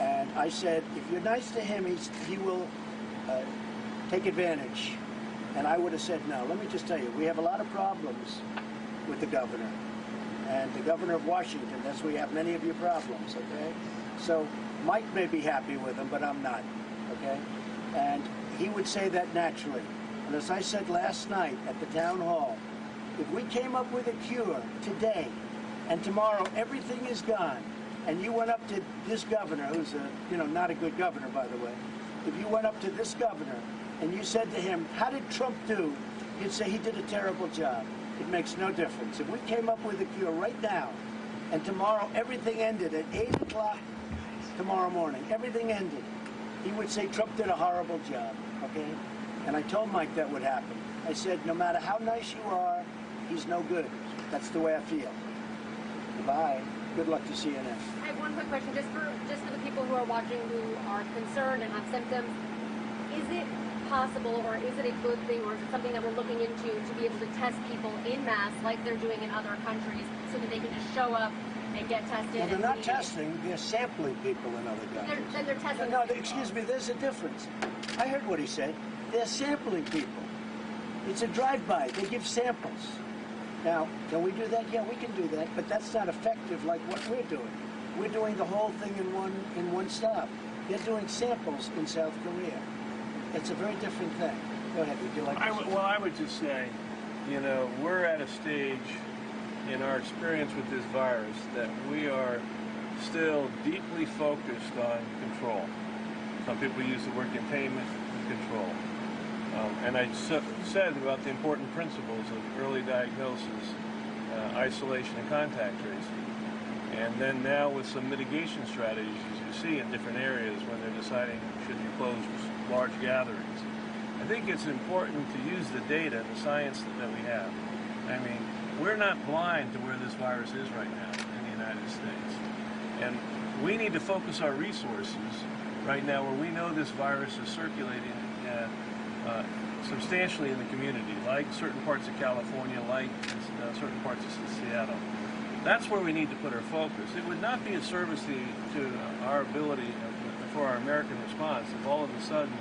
And I said, if you're nice to him, he will take advantage. And I would have said no. Let me just tell you, we have a lot of problems with the governor. And the governor of Washington, that's where you have many of your problems, okay? So Mike may be happy with him, but I'm not, okay? And he would say that naturally. And as I said last night at the town hall, if we came up with a cure today and tomorrow everything is gone, and you went up to this governor, who's not a good governor, by the way, if you went up to this governor and you said to him, how did Trump do? He'd say he did a terrible job. It makes no difference. If we came up with a cure right now and tomorrow everything ended at 8 o'clock tomorrow morning, everything ended, he would say Trump did a horrible job, okay? And I told Mike that would happen. I said, no matter how nice you are, he's no good. That's the way I feel. Goodbye. Good luck to CNN. I have one quick question, just for the people who are watching who are concerned and have symptoms. Is it possible, or is it a good thing, or is it something that we're looking into to be able to test people in mass like they're doing in other countries, so that they can just show up and get tested? Well, they're not testing; they're sampling people in other countries. Then they're testing. No, excuse me. There's a difference. I heard what he said. They're sampling people. It's a drive-by. They give samples. Now, can we do that? Yeah, we can do that, but that's not effective like what we're doing. We're doing the whole thing in one stop. They're doing samples in South Korea. It's a very different thing. Go ahead. Would you like to say? Well, I would just say, we're at a stage in our experience with this virus that we are still deeply focused on control. Some people use the word containment and control. And I said about the important principles of early diagnosis, isolation, and contact tracing. And then now with some mitigation strategies, as you see in different areas when they're deciding should you close large gatherings. I think it's important to use the data and the science that we have. I mean, we're not blind to where this virus is right now in the United States. And we need to focus our resources right now where we know this virus is circulating substantially in the community, like certain parts of California, like certain parts of Seattle. That's where we need to put our focus. It would not be a service to our ability for our American response if all of a sudden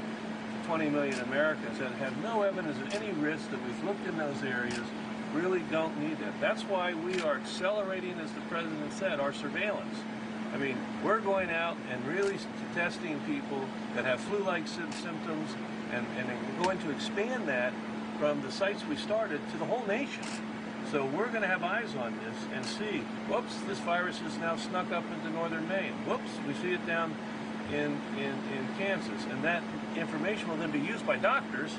20 million Americans that have no evidence of any risk that we've looked in those areas really don't need that. That's why we are accelerating, as the President said, our surveillance. I mean, we're going out and really testing people that have flu-like symptoms, and we're going to expand that from the sites we started to the whole nation. So we're going to have eyes on this and see, whoops, this virus has now snuck up into northern Maine. Whoops, we see it down in Kansas. And that information will then be used by doctors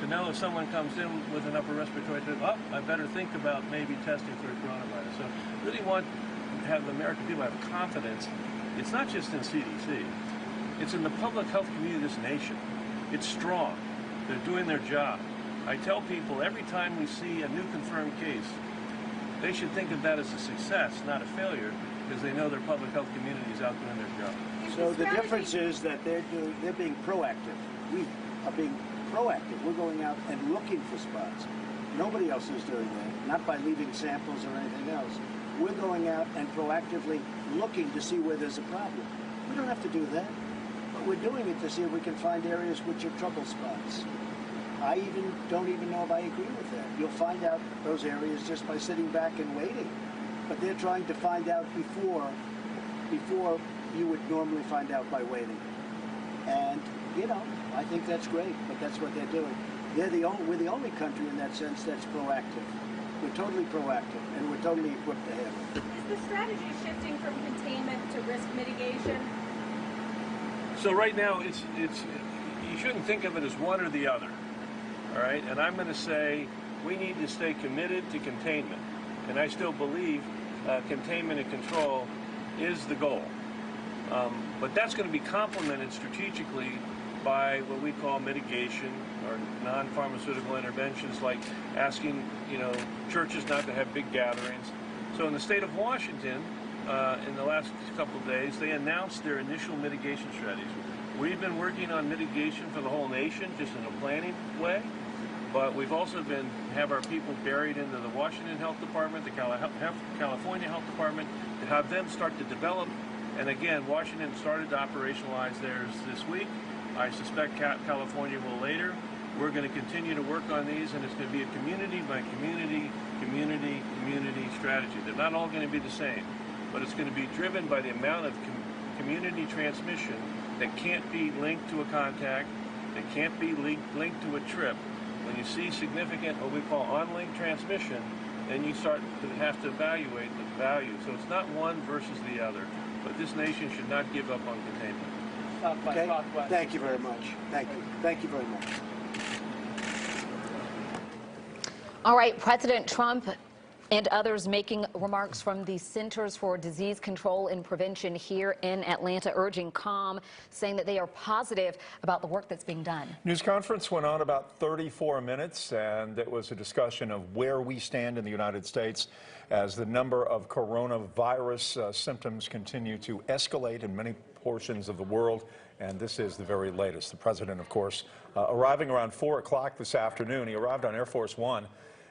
to know if someone comes in with an upper respiratory infection, I better think about maybe testing for the coronavirus. So really want to have the American people have confidence. It's not just in CDC. It's in the public health community of this nation. It's strong. They're doing their job. I tell people every time we see a new confirmed case, they should think of that as a success, not a failure, because they know their public health community is out doing their job. So the difference is that they're being proactive. We are being proactive. We're going out and looking for spots. Nobody else is doing that, not by leaving samples or anything else. We're going out and proactively looking to see where there's a problem. We don't have to do that, but we're doing it to see if we can find areas which are trouble spots. I don't even know if I agree with that. You'll find out those areas just by sitting back and waiting. But they're trying to find out before you would normally find out by waiting. And, you know, I think that's great, but that's what they're doing. We're the only country in that sense that's proactive. We're totally proactive, and we're totally equipped to handle it. Is the strategy shifting from containment to risk mitigation? So right now, it's you shouldn't think of it as one or the other. All right, and I'm going to say we need to stay committed to containment, and I still believe containment and control is the goal. But that's going to be complemented strategically by what we call mitigation or non-pharmaceutical interventions, like asking, churches not to have big gatherings. So in the state of Washington, in the last couple of days, they announced their initial mitigation strategies. We've been working on mitigation for the whole nation, just in a planning way. But we've also have our people buried into the Washington Health Department, the California Health Department, to have them start to develop. And again, Washington started to operationalize theirs this week. I suspect California will later. We're going to continue to work on these, and it's going to be a community by community strategy. They're not all going to be the same, but it's going to be driven by the amount of community transmission that can't be linked to a contact, that can't be linked to a trip. When you see significant, what we call on-link transmission, then you start to have to evaluate the value. So it's not one versus the other, but this nation should not give up on containment. Okay? Thank you very much. Thank you. Thank you very much. All right, President Trump and others making remarks from the Centers for Disease Control and Prevention here in Atlanta, urging calm, saying that they are positive about the work that's being done. News conference went on about 34 minutes, and it was a discussion of where we stand in the United States as the number of coronavirus symptoms continue to escalate in many portions of the world, and this is the very latest. The president, of course, arriving around 4 o'clock this afternoon. He arrived on Air Force One,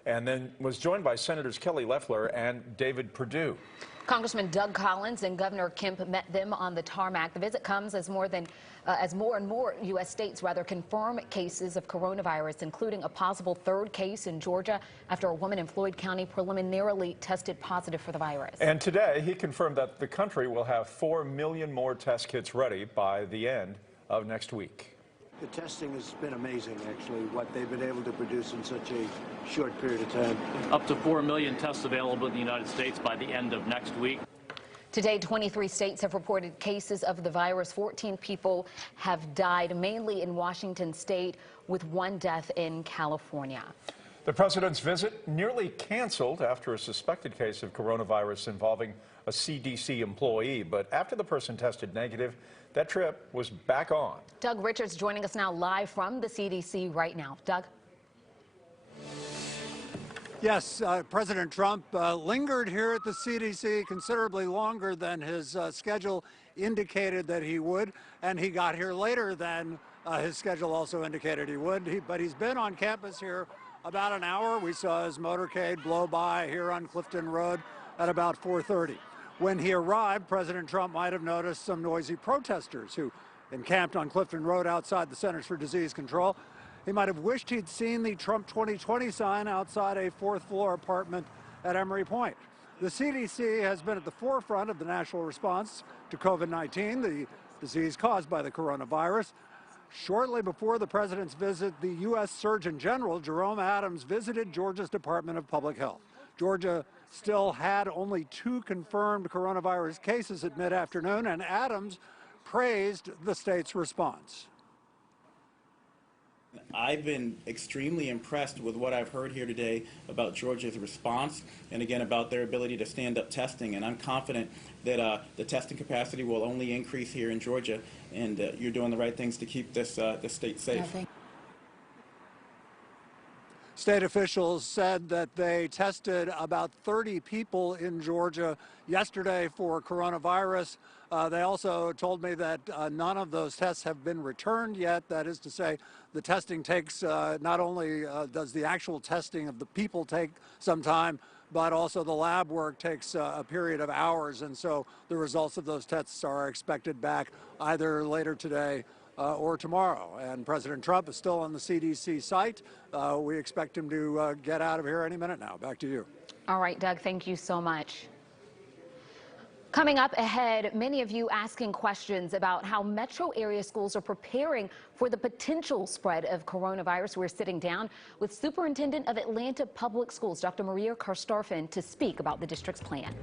and then was joined by Senators Kelly Loeffler and David Perdue. Congressman Doug Collins and Governor Kemp met them on the tarmac. The visit comes as more and more U.S. states confirm cases of coronavirus, including a possible third case in Georgia after a woman in Floyd County preliminarily tested positive for the virus. And today he confirmed that the country will have 4 million more test kits ready by the end of next week. The testing has been amazing, actually, what they've been able to produce in such a short period of time. Up to 4 million tests available in the United States by the end of next week. Today, 23 states have reported cases of the virus. 14 people have died, mainly in Washington state, with one death in California. The president's visit nearly canceled after a suspected case of coronavirus involving a CDC employee. But after the person tested negative, that trip was back on. Doug Richards joining us now live from the CDC right now. Doug? Yes, President Trump lingered here at the CDC considerably longer than his schedule indicated that he would, and he got here later than his schedule also indicated he would. But he's been on campus here about an hour. We saw his motorcade blow by here on Clifton Road at about 4:30. When he arrived, President Trump might have noticed some noisy protesters who encamped on Clifton Road outside the Centers for Disease Control. He might have wished he'd seen the Trump 2020 sign outside a fourth-floor apartment at Emery Point. The CDC has been at the forefront of the national response to COVID-19, the disease caused by the coronavirus. Shortly before the president's visit, the U.S. Surgeon General, Jerome Adams, visited Georgia's Department of Public Health. Georgia still had only 2 confirmed coronavirus cases at mid-afternoon, and Adams praised the state's response. I've been extremely impressed with what I've heard here today about Georgia's response and again about their ability to stand up testing, and I'm confident that the testing capacity will only increase here in Georgia, and you're doing the right things to keep this state safe. State officials said that they tested about 30 people in Georgia yesterday for coronavirus. They also told me that none of those tests have been returned yet. That is to say, the testing takes, not only does the actual testing of the people take some time, but also the lab work takes a period of hours. And so the results of those tests are expected back either later today or tomorrow. And President Trump is still on the CDC site. We expect him to get out of here any minute now. Back to you. All right, Doug, thank you so much. Coming up ahead, many of you asking questions about how metro area schools are preparing for the potential spread of coronavirus. We're sitting down with Superintendent of Atlanta Public Schools, Dr. Maria Karstafen, to speak about the district's plan.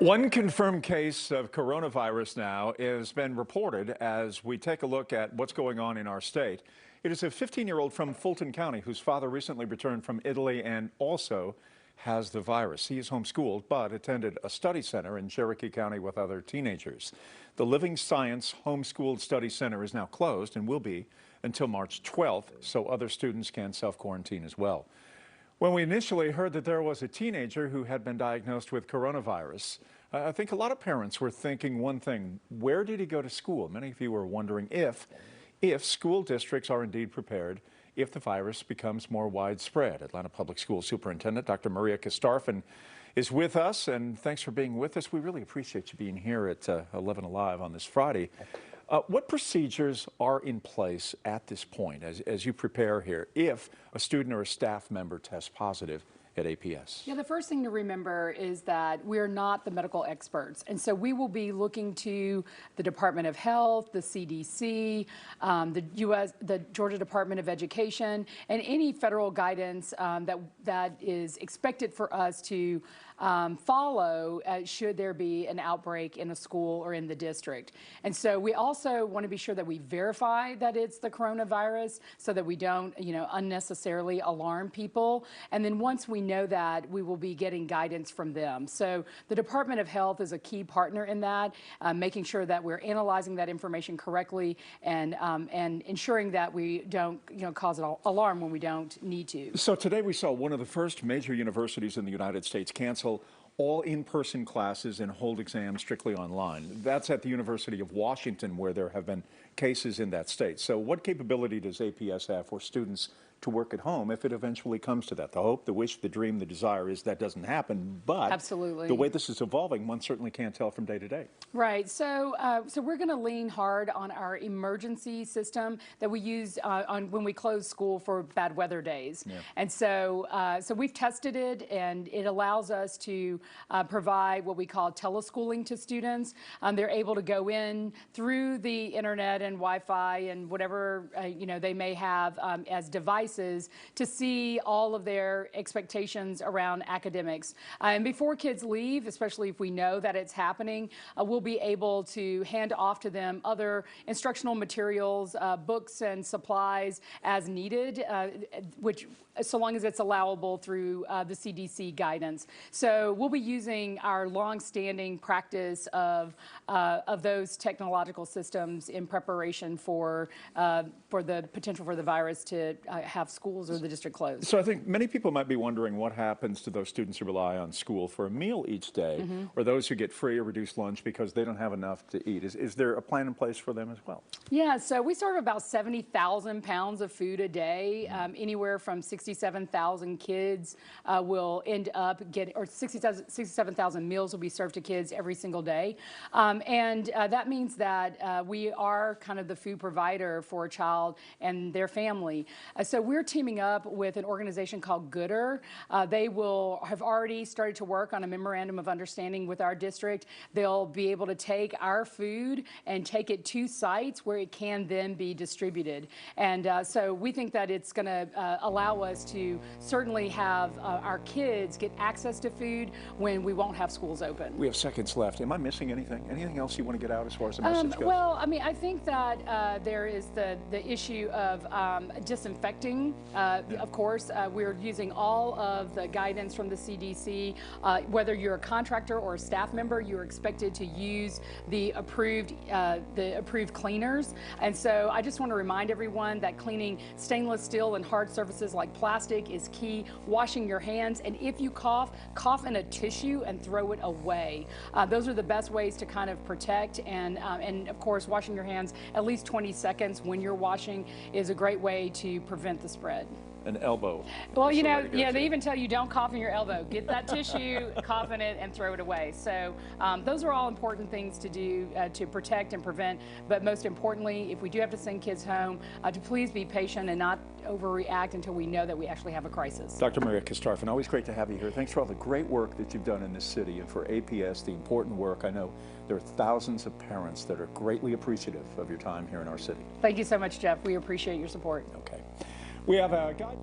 One confirmed case of coronavirus now has been reported as we take a look at what's going on in our state. It is a 15-year-old from Fulton County whose father recently returned from Italy and also has the virus. He is homeschooled but attended a study center in Cherokee County with other teenagers. The Living Science Homeschooled Study Center is now closed and will be until March 12th, so other students can self-quarantine as well. When we initially heard that there was a teenager who had been diagnosed with coronavirus, I think a lot of parents were thinking one thing: where did he go to school? Many of you were wondering if school districts are indeed prepared if the virus becomes more widespread. Atlanta Public School Superintendent Dr. Maria Kastarfin is with us, and thanks for being with us. We really appreciate you being here at 11 Alive on this Friday. What procedures are in place at this point as you prepare here if a student or a staff member tests positive at APS? Yeah, the first thing to remember is that we're not the medical experts. And so we will be looking to the Department of Health, the CDC, the Georgia Department of Education, and any federal guidance that is expected for us to follow should there be an outbreak in a school or in the district. And so we also want to be sure that we verify that it's the coronavirus so that we don't, unnecessarily alarm people. And then once we know that, we will be getting guidance from them. So the Department of Health is a key partner in that, making sure that we're analyzing that information correctly and ensuring that we don't, cause an alarm when we don't need to. So today we saw one of the first major universities in the United States cancel all in-person classes and hold exams strictly online. That's at the University of Washington, where there have been cases in that state. So what capability does APS have for students to work at home if it eventually comes to that? The hope, the wish, the dream, the desire is that doesn't happen, but absolutely, the way this is evolving, one certainly can't tell from day to day. Right. So we're going to lean hard on our emergency system that we use when we close school for bad weather days. Yeah. And so we've tested it, and it allows us to provide what we call teleschooling to students. They're able to go in through the internet and Wi-Fi and whatever they may have as devices to see all of their expectations around academics. And before kids leave, especially if we know that it's happening, we'll be able to hand off to them other instructional materials, books and supplies as needed, which so long as it's allowable through the CDC guidance. So we'll be using our long-standing practice of those technological systems in preparation for the potential for the virus to have schools or the district closed. So I think many people might be wondering what happens to those students who rely on school for a meal each day, or those who get free or reduced lunch because they don't have enough to eat. Is there a plan in place for them as well? Yeah, so we serve about 70,000 pounds of food a day. Anywhere from 67,000 kids will end up getting, or 67,000 meals will be served to kids every single day. And that means that we are kind of the food provider for a child and their family. So we're teaming up with an organization called Gooder. They have already started to work on a memorandum of understanding with our district. They'll be able to take our food and take it to sites where it can then be distributed. And so we think that it's going to allow us to certainly have our kids get access to food when we won't have schools open. We have seconds left. Am I missing anything? Anything else you want to get out as far as the message goes? Well, I mean, I think that there is the issue of disinfecting. Of course, we're using all of the guidance from the CDC. Whether you're a contractor or a staff member, you're expected to use the approved cleaners. And so I just want to remind everyone that cleaning stainless steel and hard surfaces like plastic is key. Washing your hands, and if you cough in a tissue and throw it away. Those are the best ways to kind of protect, and of course, washing your hands at least 20 seconds when you're washing is a great way to prevent the spread. An elbow. Well, they even tell you don't cough in your elbow. Get that tissue, cough in it, and throw it away. So those are all important things to do to protect and prevent. But most importantly, if we do have to send kids home, to please be patient and not overreact until we know that we actually have a crisis. Dr. Maria Kastarfin, always great to have you here. Thanks for all the great work that you've done in this city, and for APS, the important work. I know there are thousands of parents that are greatly appreciative of your time here in our city. Thank you so much, Jeff. We appreciate your support. Okay. We have a guy.